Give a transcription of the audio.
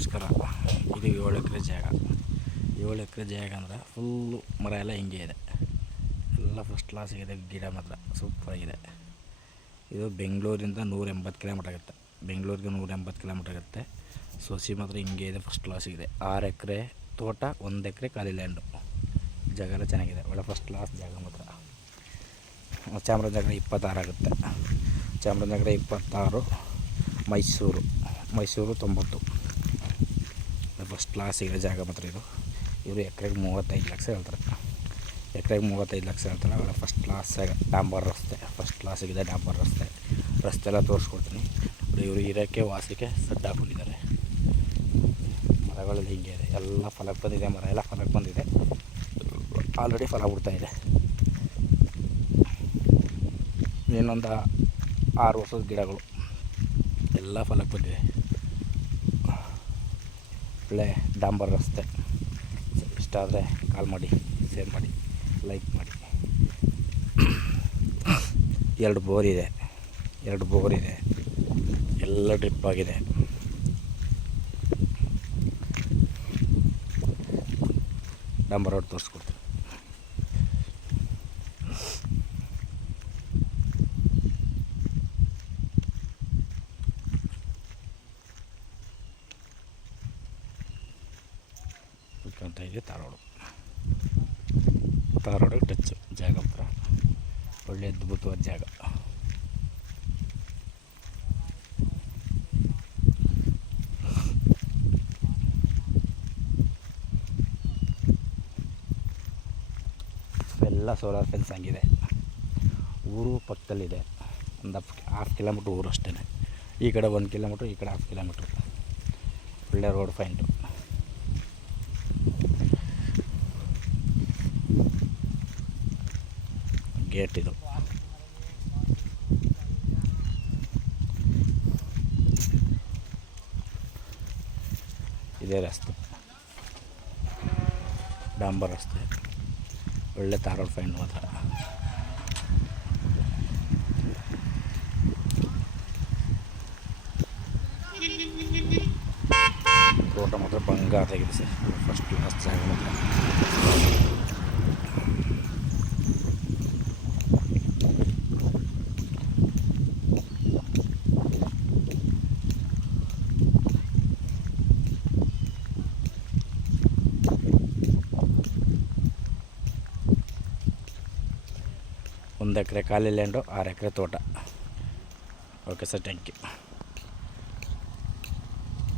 ನಮಸ್ಕಾರ. ಇದು 7 ಎಕರೆ ಜಾಗ. 7 ಎಕರೆ ಜಾಗ ಅಂದರೆ ಫುಲ್ಲು ಮರ ಎಲ್ಲ ಹಿಂಗೆ ಇದೆ. ಎಲ್ಲ ಫಸ್ಟ್ ಕ್ಲಾಸ್ ಇದೆ. ಗಿಡ ಮಾತ್ರ ಸೂಪರಾಗಿದೆ. ಇದು ಬೆಂಗಳೂರಿಂದ 180 ಕಿಲೋಮೀಟ್ರ್ ಆಗುತ್ತೆ. ಬೆಂಗಳೂರಿಗೆ 180 ಕಿಲೋಮೀಟ್ರ್ ಆಗುತ್ತೆ. ಸೊಸಿ ಮಾತ್ರ ಹಿಂಗೆ ಇದೆ, ಫಸ್ಟ್ ಕ್ಲಾಸ್ ಇದೆ. 6 ಎಕರೆ ತೋಟ, 1 ಎಕರೆ ಖಾಲಿ ಲ್ಯಾಂಡು. ಜಾಗ ಎಲ್ಲ ಚೆನ್ನಾಗಿದೆ, ಒಳ್ಳೆ ಫಸ್ಟ್ ಕ್ಲಾಸ್ ಜಾಗ ಮಾತ್ರ. ಚಾಮರಾಜನಗರ 26 ಆಗುತ್ತೆ. ಚಾಮರಾಜನಗರ 26, ಮೈಸೂರು 90. ಫಸ್ಟ್ ಕ್ಲಾಸ್ ಇದೆ ಜಾಗ ಮಾತ್ರ ಇದು. ಇವರು ಎಕರೆಗೆ 35 ಲಕ್ಷ ಹೇಳ್ತಾರೆ. ಎಕರೆಗೆ 35 ಲಕ್ಷ ಹೇಳ್ತಾರೆ. ಒಳ್ಳೆ ಫಸ್ಟ್ ಕ್ಲಾಸ್ ಜಾಗ. ಡಾಂಬರ್ ರಸ್ತೆ ಫಸ್ಟ್ ಕ್ಲಾಸಿಗಿದೆ. ಡಾಂಬರ್ ರಸ್ತೆ ಎಲ್ಲ ತೋರಿಸ್ಕೊಡ್ತೀನಿ. ಇವರು ಇರೋಕ್ಕೆ ವಾಸಕ್ಕೆ ಸಡ್ಡು ಹಾಕೊಂಡಿದ್ದಾರೆ. ಮರಗಳೆಲ್ಲ ಹಿಂಗೆ ಇದೆ. ಎಲ್ಲ ಫಲಕ್ಕೆ ಬಂದಿದೆ. ಮರ ಎಲ್ಲ ಫಲಕ್ಕೆ ಬಂದಿದೆ. ಆಲ್ರೆಡಿ ಫಲ ಬಿಡ್ತಾಯಿದೆ. ಇನ್ನೊಂದು 6 ವರ್ಷದ ಗಿಡಗಳು ಎಲ್ಲ ಫಲಕ್ಕೆ ಬಂದಿದೆ. ಒಳ್ಳೆ ಡಾಂಬರ್ ರಸ್ತೆ. ಇಷ್ಟ ಆದರೆ ಕಾಲ್ ಮಾಡಿ, ಶೇರ್ ಮಾಡಿ, ಲೈಕ್ ಮಾಡಿ. 2 ಬೋರ್ ಇದೆ. ಎಲ್ಲ ಡ್ರಿಪ್ ಆಗಿದೆ. ಡಾಂಬರ್ ರೋಡ್ ತೋರಿಸ್ಕೊಡ್ತೀನಿ. ಅಂತ ಇದೆ ತಾರೋಡಿಗೆ ಟಚ್ ಜಾಗ ಮಾತ್ರ ಒಳ್ಳೆ ಅದ್ಭುತವಾದ ಜಾಗ. ಎಲ್ಲ ಸೋಲಾರ್ ಫೆನ್ಸ್ ಆಗಿದೆ. ಊರು ಪಕ್ಕದಲ್ಲಿದೆ. ಒಂದು ಹಾಫ್ ಕಿಲೋಮೀಟ್ರ್ ಊರು ಅಷ್ಟೇ. ಈ ಕಡೆ 1 ಕಿಲೋಮೀಟ್ರ್, ಈ ಕಡೆ 1/2 ಕಿಲೋಮೀಟ್ರ್. ಒಳ್ಳೆ ರೋಡ್ ಪಾಯಿಂಟು. ಗೇಟ್ ಇದು. ಇದೇ ರಸ್ತೆ, ಡಾಂಬರ್ ರಸ್ತೆ. ಒಳ್ಳೆ ರೋಡ್ ಫೈಂಡ್ ಮಾತ್ರ. ತೋಟ ಮಾತ್ರ ಬಂಗಾರದಾಗಿದೆ ಸರ್. ಫಸ್ಟ್ ಕ್ಲಾಸ್ ಜಾಗ ಮಾತ್ರ. ಒಂದು ಎಕರೆ ಖಾಲಿ ಲ್ಯಾಂಡು, 6 ಎಕರೆ ತೋಟ. Okay sir, thank you.